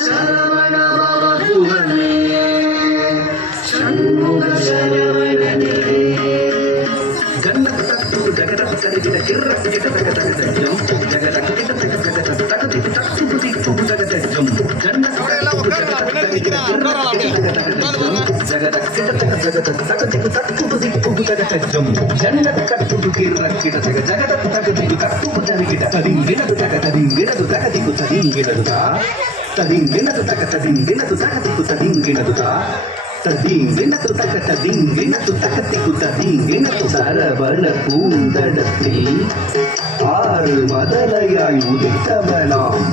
சரவண பவகுகனே சண்முக சரவணனே கண்ணகதத்து ஜகதத் கரிகிட கிர்ரக் கிட தகதகதஜம் ஜகதக் கிட தகதகத தகதி தத்து திப்பு தகதஜம் கண்ணகதத்து ஜகதத் கரிகிட ஜகதக் கிட தகதகத தகதி தத்து திப்பு தகதஜம் ஜன்னத் கட்டு கிர்ரக் கிட தக ஜகதத் தகதி தத்து தரிகிட ததிங்கிடது தகதிங்கிடது தகதிகு ததிங்கிடதுதா ததிங்கிடது தகதிங்கிடது தகதிகு ததிங்கிடதுதா ததிங்கினது தகதிங்கினது தகதிகு ததிங்கினது சரவண பூந்தடத்தில் ஆறு மதலையாய் உதித்தவனாம்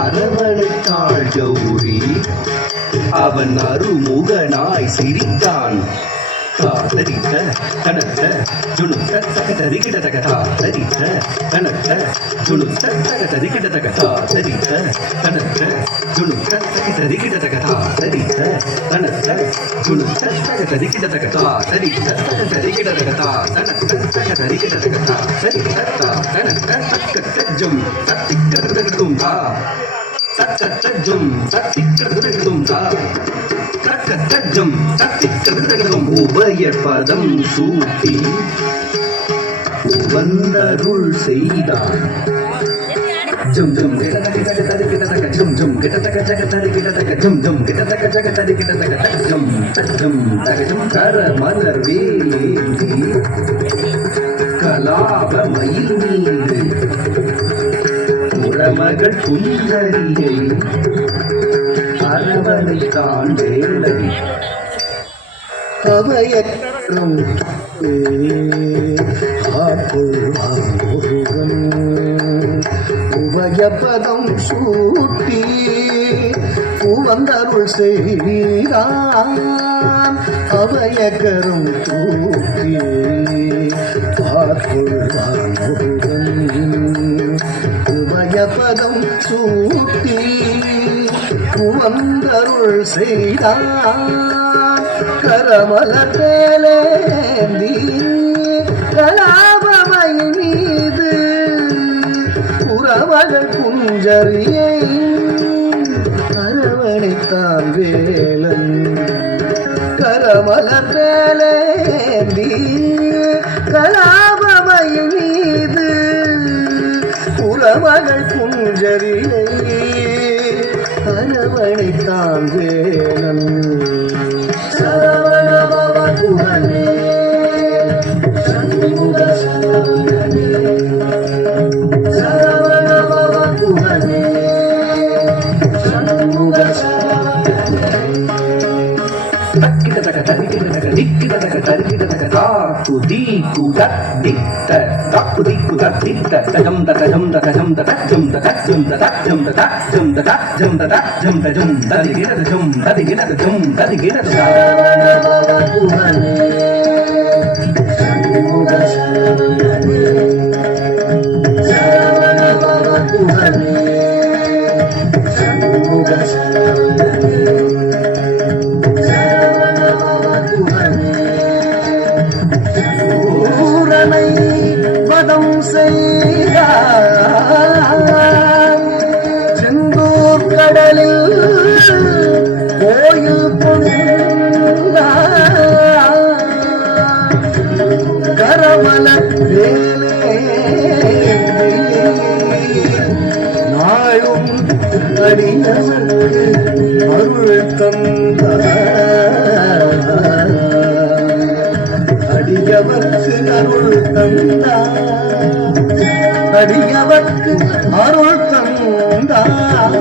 அரவணைத்தாள் கௌரி அவன் அருமுகனாய் சிரித்தான் தரித்த தனத்த ஜுணுத்த தகதரிகிட தகதா தரித்த தனத்த ஜுணுத்த தகதரிகிட தகதா தரித்த தனத்த ஜுணுத்த தகதரிகிட தகதா தரித்த தனத்த ஜுணுத்த தகதரிகிட தகதா தரித்த தகதரிகிட தகதா தனத்த தகதரிகிட தகதா தரித்த தனத்த தக்கத்தஜம் தத்திக்கதகதும் தா தத்தஜம் தத்திக்கதகதும் தா தக்கத்தஜம் தத்திக்கதகதும் உபய பதம் சூட்டி வந்தருள் செய்தான் ஜம் ஜம் கிடதக தக கிடதக ஜம் ஜம் கிடதக ஜக தரி கிடதக ஜம் ஜம் கிடதக ஜக தரி கிடதக தஜம் தஜம் தகஜம் கர மலர் வேலேந்தி கலாப மயில் மீது உறமகள் சுந்தரியை அரவணைத்தான் வேலை அவையற்றும் உபயபதம் சூட்டி உவந்தருள் செய்தான் அவையகரும் தூக்கி பார்க்கொள்வான் உபயபதம் சூட்டி உவந்தருள் செய்தான் கரமலத்தேலேந்தி கலாபமயில் மீது புறமகள் குஞ்சரியை அரவணைத்தான் வேலன் கரமலத்தேலேந்தி கலாபமயில் மீது புறமகள் குஞ்சரியை அரவணைத்தான் வேலன் சரவண பவகுகனே சண்முக சரவணனே சரவண பவகுகனே சண்முக சரவணனே தக்கிடதக தரிகிடதக திக்கிடதக தரிகிடதக தாக்கு தீக்கு தத்தித்த தாக்கு தீக்கு தத்தித்த தஜம் தஜம் தஜம் தஜம் தஜம் தஜம் தஜம் தஜம் தஜம் தஜம் ததிகிடதஜம் ததிகிடதஜம் ததிகிடத சரவண பவகுகனே சண்முக சரவணனே சரவண பவகுகனே சண்முக சரவணனே பூரணை வதம் செய்தார் செந்தூர் கடலில் கோயில் கொண்டார் கரமல வேலே நாளும் அடியவர்க்கு அருள் தந்தார் அடியவர்க்கு அருள் தந்தார் அடியவர்க்கு அருள் தந்தார்